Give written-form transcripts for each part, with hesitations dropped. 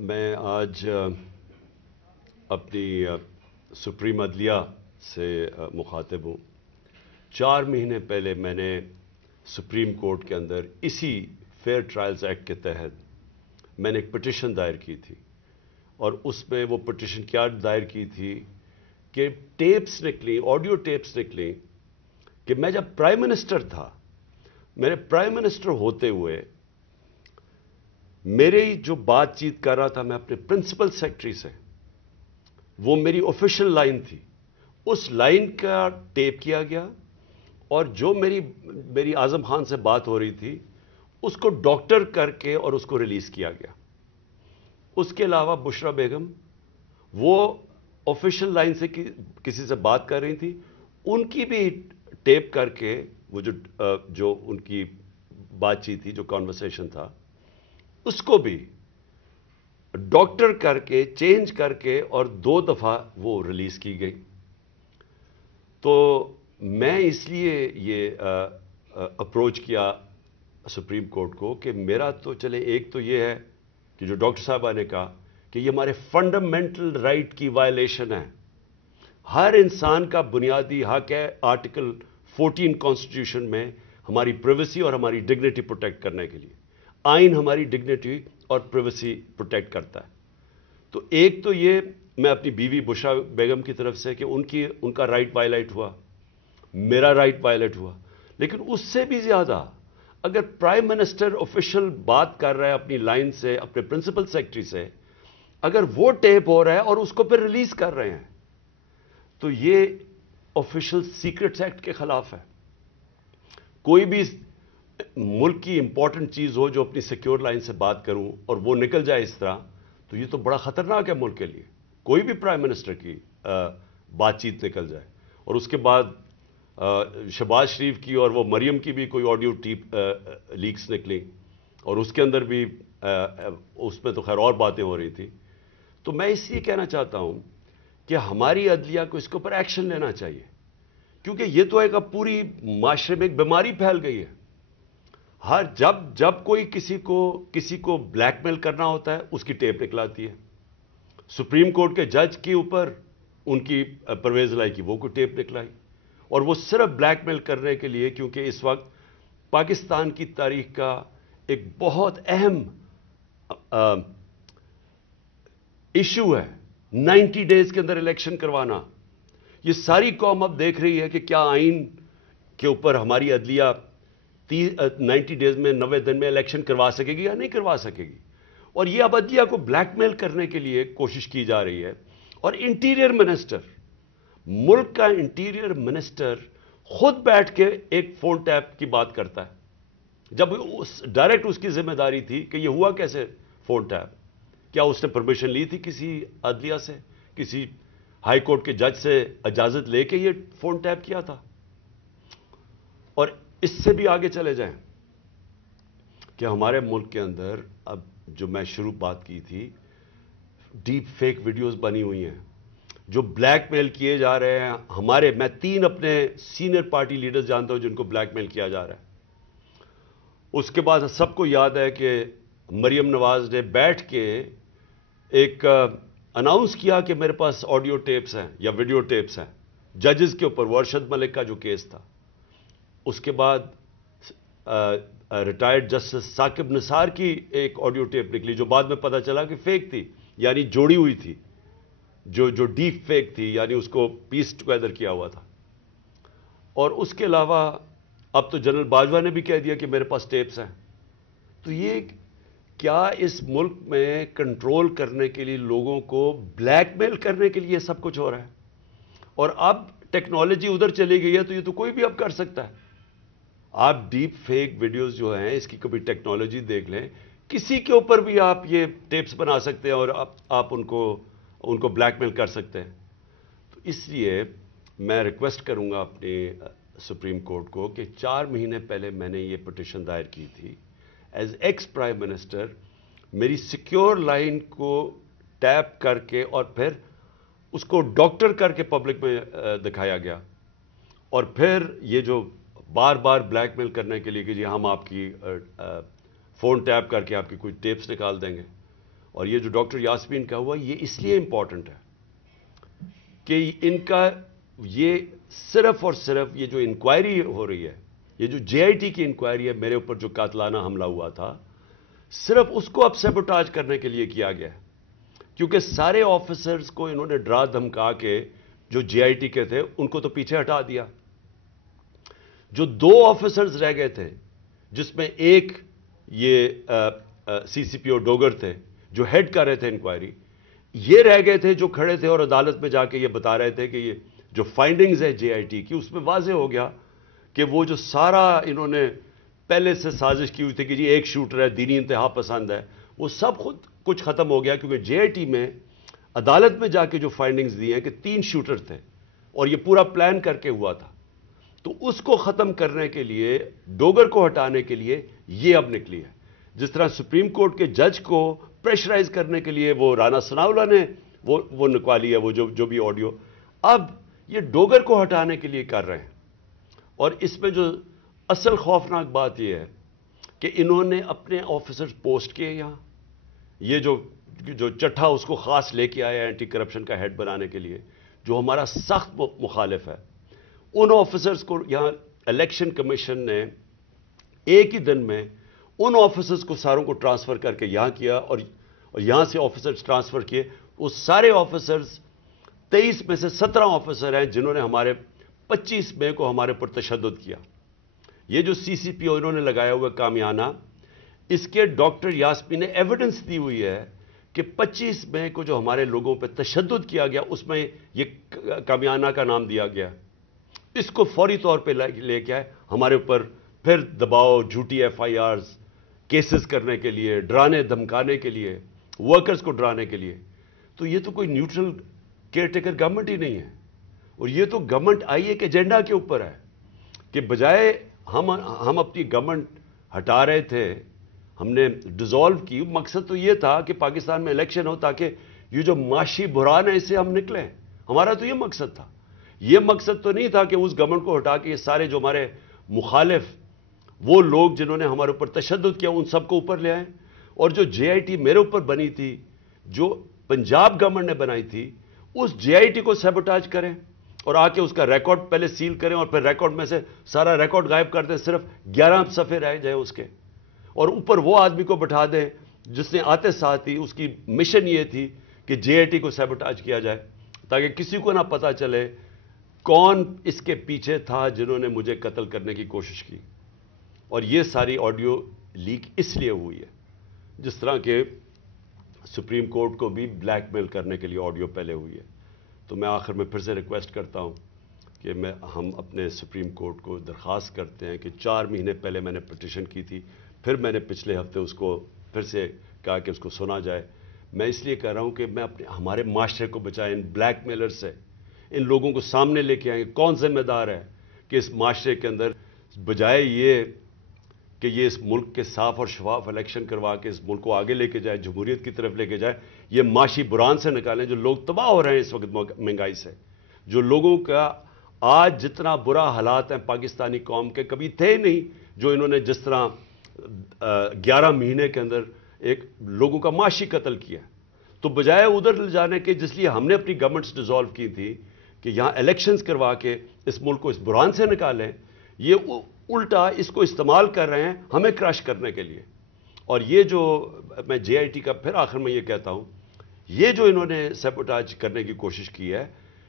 میں آج اپنی سپریم عدلیہ سے مخاطب ہوں۔ 4 مہینے پہلے میں نے سپریم کورٹ کے اندر اسی فیئر ٹرائلز ایکٹ کے تحت میں نے ایک پٹیشن دائر کی تھی، اور اس میں وہ پٹیشن کیا دائر کی تھی کہ ٹیپس نکلی، آڈیو ٹیپس نکلی کہ میں جب پرائم منسٹر تھا، میرے پرائم منسٹر ہوتے ہوئے میری جو بات چیت کر رہا تھا میں اپنے پرنسپل سیکرٹری سے، وہ میری آفیشیل لائن تھی، اس لائن کا ٹیپ کیا گیا، اور جو میری اعظم خان سے بات ہو رہی تھی اس کو ڈاکٹر کر کے اور اس کو ریلیز کیا گیا۔ اس کے علاوہ بشرا بیگم وہ آفیشیل لائن سے کسی سے بات کر رہی تھی، ان کی بھی ٹیپ کر کے وہ جو ان کی بات چیت تھی، جو کانورسیشن تھا، اس کو بھی ڈاکٹر کر کے چینج کر کے اور 2 دفعہ وہ ریلیز کی گئی۔ تو میں اس لیے یہ اپروچ کیا سپریم کورٹ کو کہ میرا تو چلے، ایک تو یہ ہے کہ جو ڈاکٹر صاحبہ نے کہا کہ یہ ہمارے فنڈامنٹل رائٹ کی وائلیشن ہے۔ ہر انسان کا بنیادی حق ہے آرٹیکل 14 کانسٹیٹیوشن میں ہماری پریویسی اور ہماری ڈگنیٹی پروٹیکٹ کرنے کے لیے۔ آئین ہماری ڈگنیٹی اور پریویسی پروٹیکٹ کرتا ہے۔ تو ایک تو یہ میں اپنی بیوی بشرا بیگم کی طرف سے کہ ان کا رائٹ وائلیٹ ہوا، میرا رائٹ وائلیٹ ہوا، لیکن اس سے بھی زیادہ اگر پرائم منسٹر آفیشیل بات کر رہا ہے اپنی لائن سے، اپنے پرنسپل سیکرٹری سے، اگر وہ ٹیپ ہو رہا ہے اور اس کو پھر ریلیز کر رہے ہیں، تو یہ آفیشیل سیکرٹس ایکٹ کے خلاف ہے۔ کوئی بھی ملک کی امپورٹنٹ چیز ہو جو اپنی سیکیور لائن سے بات کروں اور وہ نکل جائے اس طرح، تو یہ تو بڑا خطرناک ہے ملک کے لیے۔ کوئی بھی پرائم منسٹر کی بات چیت نکل جائے، اور اس کے بعد شہباز شریف کی اور وہ مریم کی بھی کوئی آڈیو ٹیپ لیکس نکلی، اور اس کے اندر بھی اس میں تو خیر اور باتیں ہو رہی تھی۔ تو میں اس لیے کہنا چاہتا ہوں کہ ہماری عدلیہ کو اس کے اوپر ایکشن لینا چاہیے، کیونکہ یہ تو ایک اب پوری معاشرے میں ایک بیماری پھیل گئی ہے۔ جب کوئی کسی کو بلیک میل کرنا ہوتا ہے اس کی ٹیپ نکلاتی ہے۔ سپریم کورٹ کے جج کے اوپر ان کی پرویز لائی کی وہ کوئی ٹیپ نکلائی، اور وہ صرف بلیک میل کرنے کے لیے، کیونکہ اس وقت پاکستان کی تاریخ کا ایک بہت اہم ایشو ہے 90 ڈیز کے اندر الیکشن کروانا۔ یہ ساری قوم اب دیکھ رہی ہے کہ کیا آئین کے اوپر ہماری عدلیہ 90 ڈیز میں 90 دن میں الیکشن کروا سکے گی یا نہیں کروا سکے گی، اور یہ اب عدلیہ کو بلیک میل کرنے کے لیے کوشش کی جا رہی ہے۔ اور انٹیریئر منسٹر، ملک کا انٹیریئر منسٹر خود بیٹھ کے ایک فون ٹیپ کی بات کرتا ہے، جب ڈائریکٹ اس کی ذمہ داری تھی کہ یہ ہوا کیسے فون ٹیپ؟ کیا اس نے پرمیشن لی تھی کسی عدلیہ سے، کسی ہائی کورٹ کے جج سے اجازت لے کے یہ فون ٹیپ کیا تھا؟ اور اس سے بھی آگے چلے جائیں کہ ہمارے ملک کے اندر اب جو میں شروع بات کی تھی، ڈیپ فیک ویڈیوز بنی ہوئی ہیں جو بلیک میل کیے جا رہے ہیں۔ میں 3 اپنے سینئر پارٹی لیڈرز جانتا ہوں جن کو بلیک میل کیا جا رہا ہے۔ اس کے بعد سب کو یاد ہے کہ مریم نواز نے بیٹھ کے ایک اناؤنس کیا کہ میرے پاس آڈیو ٹیپس ہیں یا ویڈیو ٹیپس ہیں ججز کے اوپر، وہ ارشد ملک کا جو کیس تھا۔ اس کے بعد ریٹائرڈ جسٹس ثاقب نثار کی ایک آڈیو ٹیپ نکلی جو بعد میں پتہ چلا کہ فیک تھی، یعنی جوڑی ہوئی تھی، جو ڈیپ فیک تھی، یعنی اس کو پیس ٹوگیدر کیا ہوا تھا۔ اور اس کے علاوہ اب تو جنرل باجوہ نے بھی کہہ دیا کہ میرے پاس ٹیپس ہیں۔ تو یہ کیا اس ملک میں کنٹرول کرنے کے لیے، لوگوں کو بلیک میل کرنے کے لیے سب کچھ ہو رہا ہے؟ اور اب ٹیکنالوجی ادھر چلی گئی ہے تو یہ تو کوئی بھی اب کر سکتا ہے۔ آپ ڈیپ فیک ویڈیوز جو ہیں اس کی کبھی ٹیکنالوجی دیکھ لیں، کسی کے اوپر بھی آپ یہ ٹیپس بنا سکتے ہیں اور آپ ان کو بلیک میل کر سکتے ہیں۔ تو اس لیے میں ریکویسٹ کروں گا اپنے سپریم کورٹ کو کہ 4 مہینے پہلے میں نے یہ پٹیشن دائر کی تھی۔ ایز ایکس پرائم منسٹر میری سیکیور لائن کو ٹیپ کر کے اور پھر اس کو ڈاکٹر کر کے پبلک میں دکھایا گیا، اور پھر یہ جو بار بار بلیک میل کرنے کے لیے کہ جی ہم آپ کی فون ٹیپ کر کے آپ کی کوئی ٹیپس نکال دیں گے، اور یہ جو ڈاکٹر یاسمین کا ہوا یہ اس لیے امپورٹنٹ ہے کہ ان کا یہ صرف اور صرف یہ جو انکوائری ہو رہی ہے، یہ جو جے آئی ٹی کی انکوائری ہے میرے اوپر جو قاتلانہ حملہ ہوا تھا، صرف اس کو اب سیبوٹاج کرنے کے لیے کیا گیا ہے، کیونکہ سارے آفیسرز کو انہوں نے ڈرا دھمکا کے جو جے آئی ٹی کے تھے ان کو تو پیچھے ہٹا دیا. جو 2 آفیسرز رہ گئے تھے، جس میں ایک یہ سی سی پی او ڈوگر تھے جو ہیڈ کر رہے تھے انکوائری، یہ رہ گئے تھے جو کھڑے تھے اور عدالت میں جا کے یہ بتا رہے تھے کہ یہ جو فائنڈنگز ہے جے آئی ٹی کی، اس میں واضح ہو گیا کہ وہ جو سارا انہوں نے پہلے سے سازش کی ہوئی تھی کہ جی ایک شوٹر ہے، دینی انتہا پسند ہے، وہ سب خود کچھ ختم ہو گیا، کیونکہ جے آئی ٹی میں عدالت میں جا کے جو فائنڈنگز دی ہیں کہ 3 شوٹر تھے اور یہ پورا پلان کر کے ہوا تھا. تو اس کو ختم کرنے کے لیے، ڈوگر کو ہٹانے کے لیے یہ اب نکلی ہے. جس طرح سپریم کورٹ کے جج کو پریشرائز کرنے کے لیے وہ رانا ثناءاللہ نے وہ نکوالی ہے، وہ جو بھی آڈیو، اب یہ ڈوگر کو ہٹانے کے لیے کر رہے ہیں. اور اس میں جو اصل خوفناک بات یہ ہے کہ انہوں نے اپنے آفیسرز پوسٹ کیے یہاں، یہ جو چٹھا اس کو خاص لے کے آیا اینٹی کرپشن کا ہیڈ بنانے کے لیے، جو ہمارا سخت مخالف ہے، ان آفیسرز کو یہاں الیکشن کمیشن نے ایک ہی دن میں ان آفیسرز کو ساروں کو ٹرانسفر کر کے یہاں کیا، اور یہاں سے آفیسرز ٹرانسفر کیے. وہ سارے آفیسرز 23 میں سے 17 آفیسر ہیں جنہوں نے ہمارے 25 مئی کو ہمارے پر تشدد کیا. یہ جو سی سی پی او انہوں نے لگایا ہوا کامیانہ، اس کے ڈاکٹر یاسمین نے ایویڈنس دی ہوئی ہے کہ 25 مئی کو جو ہمارے لوگوں پہ تشدد کیا گیا اس میں یہ کامیانہ کا نام دیا گیا. اس کو فوری طور پہ لے کے آئے ہمارے اوپر پھر دباؤ، جھوٹی ایف آئی آرز کیسز کرنے کے لیے، ڈرانے دھمکانے کے لیے، ورکرز کو ڈرانے کے لیے. تو یہ تو کوئی نیوٹرل کیئر ٹیکر گورنمنٹ ہی نہیں ہے. اور یہ تو گورنمنٹ آئی ایک ایجنڈا کے اوپر ہے کہ بجائے ہم اپنی گورنمنٹ ہٹا رہے تھے، ہم نے ڈیزالو کی. مقصد تو یہ تھا کہ پاکستان میں الیکشن ہو تاکہ یہ جو معاشی بحران ہے اس سے ہم نکلیں. ہمارا تو یہ مقصد تھا. یہ مقصد تو نہیں تھا کہ اس گورنمنٹ کو ہٹا کے یہ سارے جو ہمارے مخالف وہ لوگ جنہوں نے ہمارے اوپر تشدد کیا ان سب کو اوپر لے آئیں. اور جو جے آئی ٹی میرے اوپر بنی تھی، جو پنجاب گورنمنٹ نے بنائی تھی، اس جے آئی ٹی کو سیبوٹاج کریں اور آ کے اس کا ریکارڈ پہلے سیل کریں اور پھر ریکارڈ میں سے سارا ریکارڈ غائب کر دیں، صرف 11 صفحے رہ جائیں اس کے، اور اوپر وہ آدمی کو بٹھا دیں جس نے آتے ساتھ ہی اس کی مشن یہ تھی کہ جے آئی ٹی کو سیبوٹاج کیا جائے، تاکہ کسی کو نہ پتا چلے کون اس کے پیچھے تھا جنہوں نے مجھے قتل کرنے کی کوشش کی. اور یہ ساری آڈیو لیک اس لیے ہوئی ہے، جس طرح کہ سپریم کورٹ کو بھی بلیک میل کرنے کے لیے آڈیو پہلے ہوئی ہے. تو میں آخر میں پھر سے ریکویسٹ کرتا ہوں کہ ہم اپنے سپریم کورٹ کو درخواست کرتے ہیں کہ 4 مہینے پہلے میں نے پٹیشن کی تھی، پھر میں نے پچھلے ہفتے اس کو پھر سے کہا کہ اس کو سنا جائے. میں اس لیے کہہ رہا ہوں کہ میں ہمارے معاشرے کو بچائیں ان بلیک میلر سے. ان لوگوں کو سامنے لے کے آئیں. کون ذمہ دار ہے کہ اس معاشرے کے اندر بجائے یہ کہ یہ اس ملک کے صاف اور شفاف الیکشن کروا کے اس ملک کو آگے لے کے جائے، جمہوریت کی طرف لے کے جائے، یہ معاشی بحران سے نکالیں. جو لوگ تباہ ہو رہے ہیں اس وقت مہنگائی سے، جو لوگوں کا آج جتنا برا حالات ہیں پاکستانی قوم کے کبھی تھے نہیں، جو انہوں نے جس طرح 11 مہینے کے اندر ایک لوگوں کا معاشی قتل کیا. تو بجائے ادھر لے جانے کے جس لیے ہم نے اپنی گورنمنٹس ڈیزالو کی تھی کہ یہاں الیکشنز کروا کے اس ملک کو اس بحران سے نکالیں، یہ الٹا اس کو استعمال کر رہے ہیں ہمیں کراش کرنے کے لیے. اور یہ جو میں جے آئی ٹی کا پھر آخر میں یہ کہتا ہوں، یہ جو انہوں نے سیبوٹاج کرنے کی کوشش کی ہے،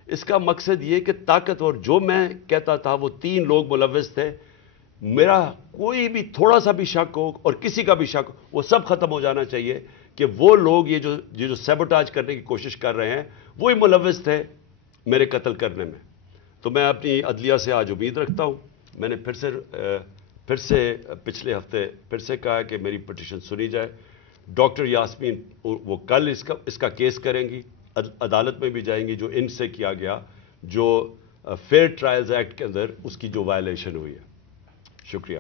اس کا مقصد یہ کہ طاقتور جو میں کہتا تھا وہ 3 لوگ ملوث تھے، میرا کوئی بھی تھوڑا سا بھی شک ہو اور کسی کا بھی شک ہو وہ سب ختم ہو جانا چاہیے کہ وہ لوگ یہ جو سیبوٹاج کرنے کی کوشش کر رہے ہیں وہی ملوث تھے میرے قتل کرنے میں. تو میں اپنی عدلیہ سے آج امید رکھتا ہوں. میں نے پھر سے پچھلے ہفتے پھر سے کہا کہ میری پٹیشن سنی جائے. ڈاکٹر یاسمین وہ کل اس کا کیس کریں گی، عدالت میں بھی جائیں گی جو ان سے کیا گیا، جو فیئر ٹرائلز ایکٹ کے اندر اس کی جو وائلیشن ہوئی ہے. شکریہ.